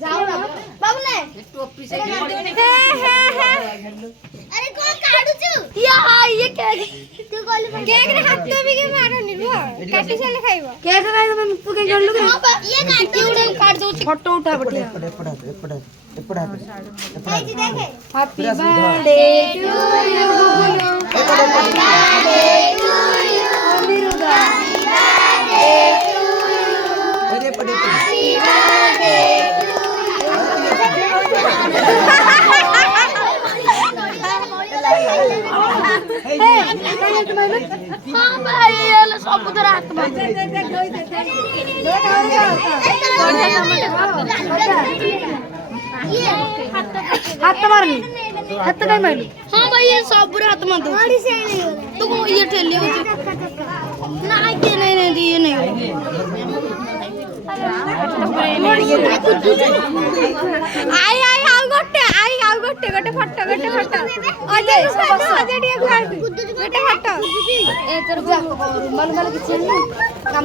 जाओ ना बाबू ने टोपी से अरे कौन काढू छु या ये केक तू बोल केक रे हाथ तो भी के मारो निर्भर काटी से खाइबो केक खाइबो मैं तू के कर लू ये काट दो फोटो उठा बढ़िया ए जी देखे happy birthday to you happy birthday to you Aniruddha अरे पड़े हैप्पी बर्थडे हाँ भाई ये लो सब उधर हाथ में हाथ मारनी हाथ काय मारली हाँ भाई ये सब पूरे हाथ में दो तो ये ठेली होती नहीं के नहीं ये नहीं आई आई आउ गोटे गोटे फटो अजे टिके गोटे फटो ए तोर मन मन किछ नहीं काम